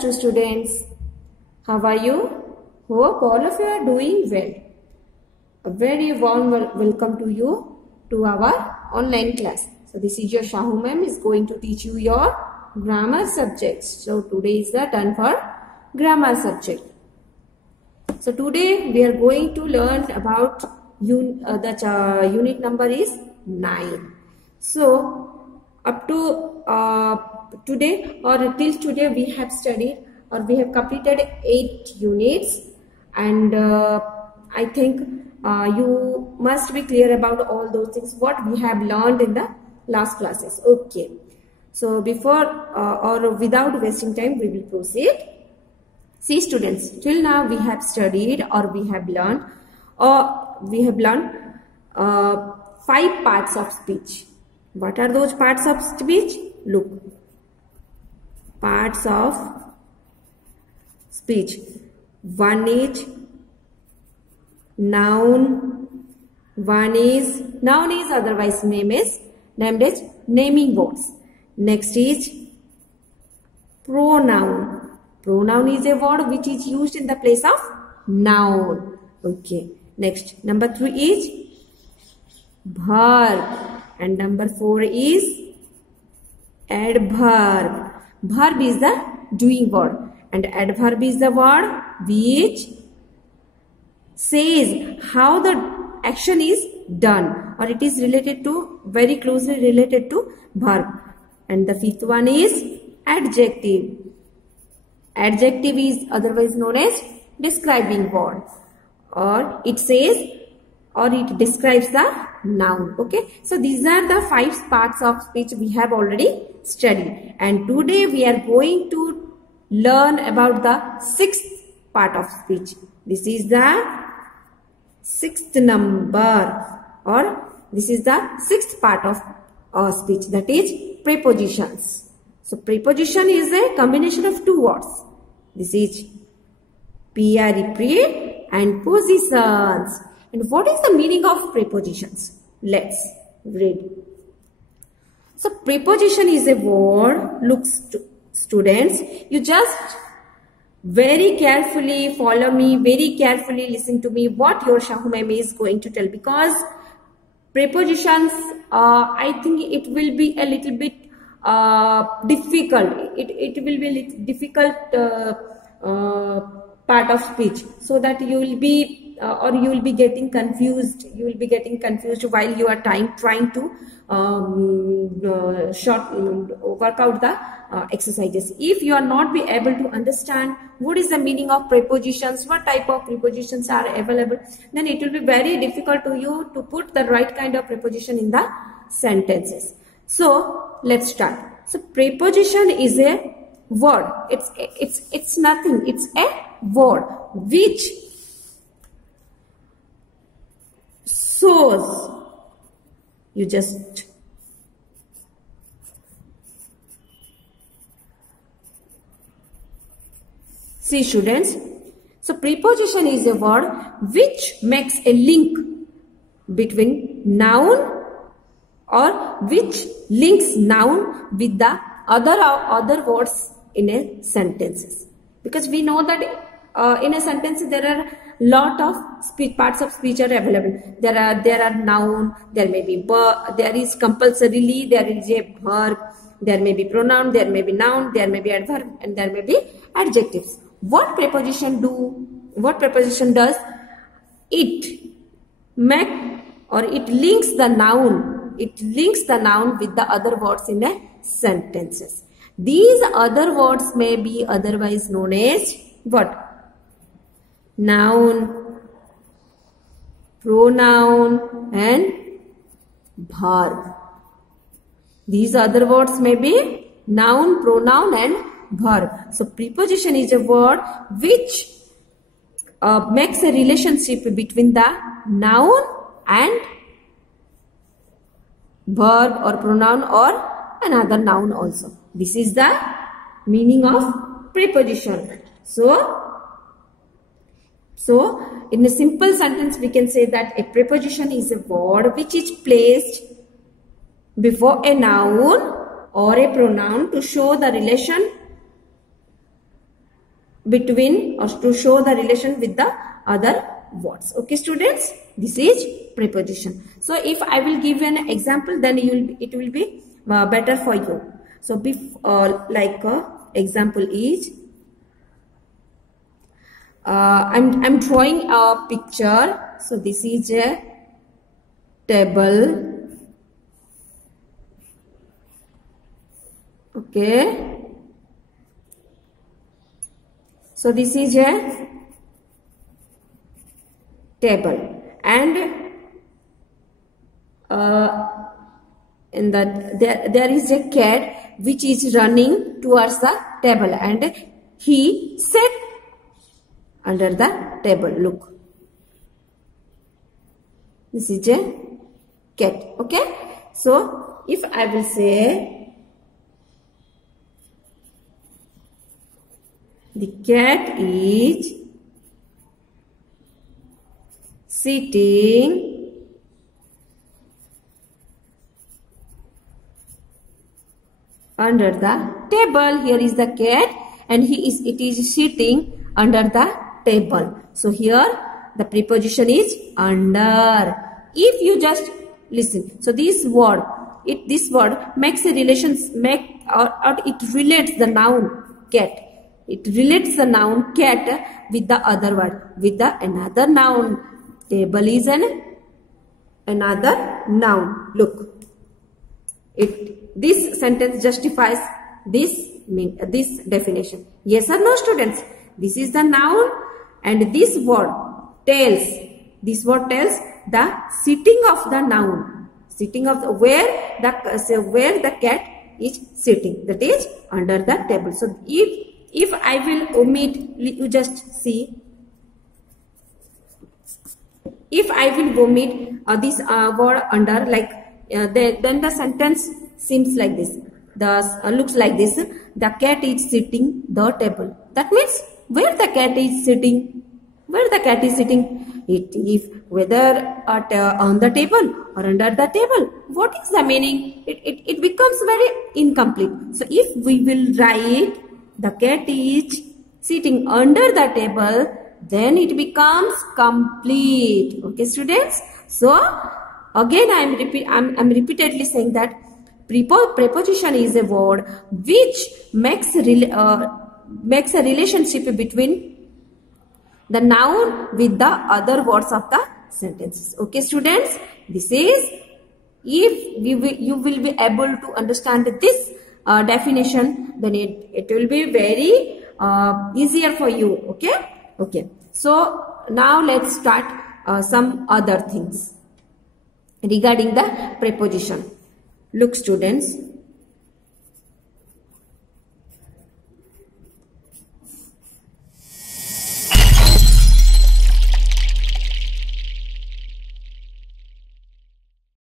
Class 2 students. How are you? Hope all of you are doing well. A very warm welcome to you to our online class. So this is your Shahu ma'am is going to teach you your grammar subjects. So today is the turn for grammar subject. So today we are going to learn about unit number is 9. So up to today or till today we have studied or we have completed 8 units, and I think you must be clear about all those things what we have learned in the last classes. Okay, so before or without wasting time we will proceed. See students, till now we have studied or we have learned 5 parts of speech. What are those parts of speech? Look, parts of speech. One is noun. Noun is otherwise named as naming words. Next is pronoun. Pronoun is a word which is used in the place of noun. Okay. Next, number 3 is verb, and number 4 is adverb. Verb is the doing word, and adverb is the word which says how the action is done, or it is related to, very closely related to verb. And the 5th one is adjective. Adjective is otherwise known as describing word, or it says or it describes the noun. Okay, so these are the 5 parts of speech we have already studied, and today we are going to learn about the 6th part of speech. This is the 6th number, or this is the 6th part of speech, that is prepositions. So preposition is a combination of 2 words. This is pre and positions. And what is the meaning of prepositions? Let's read. So preposition is a word. Look students, you just very carefully follow me, very carefully listen to me what your Shahu ma'am is going to tell, because prepositions I think it will be a little bit difficult. It will be a little difficult part of speech, so that you will be or you will be getting confused. You will be getting confused while you are trying to work out the exercises. If you are not be able to understand what is the meaning of prepositions, what type of prepositions are available, then it will be very difficult to you to put the right kind of preposition in the sentences. So let's start. So preposition is a word. It's nothing. It's a word which shows. You just see students. So preposition is a word which makes a link between noun, or which links noun with the other words in a sentences. Because we know that in a sentence there are lot of parts of speech are available. There are noun, there may be there is compulsorily there is a verb, there may be pronoun, there may be noun, there may be adverb, and there may be adjectives. What preposition does? It links the noun. It links the noun with the other words in a sentences. These other words may be otherwise known as what? Noun, pronoun, and verb. These other words may be noun, pronoun, and verb. So preposition is a word which makes a relationship between the noun and verb or pronoun or another noun also. This is the meaning of preposition. So in a simple sentence we can say that a preposition is a word which is placed before a noun or a pronoun to show the relation between or to show the relation with the other words. Okay, students, this is preposition. So if I will give you an example, then it will be better for you. So example is I'm drawing a picture. So this is a table. Okay. So this is a table, and there is a cat which is running towards the table, and he sat under the table. Look, this is a cat. Okay, so if I will say the cat is sitting under the table. Here is the cat, and it is sitting under the table. So here the preposition is under. If you just listen, so this word makes a relations, or it relates the noun cat. It relates the noun cat with the other word, with the another noun. Table is another noun. Look, this sentence justifies this definition. Yes or no, students? This is the noun, and this word tells the sitting of the noun, sitting of the, where the cat is sitting, that is under the table. So if I will omit, you just see. If I will omit this word under, then the sentence seems like this. Looks like this. The cat is sitting the table. That means where the cat is sitting. Where the cat is sitting. Whether on the table or under the table. What is the meaning? It becomes very incomplete. So if we will write the cat is sitting under the table, then it becomes complete. Okay, students. So again, I'm repeatedly saying that preposition is a word which makes a relationship between the noun with the other words of the sentences. Okay, students. This is, if you will be able to understand this definition, then it will be very easier for you. Okay. So now let's start some other things regarding the preposition. Look, students,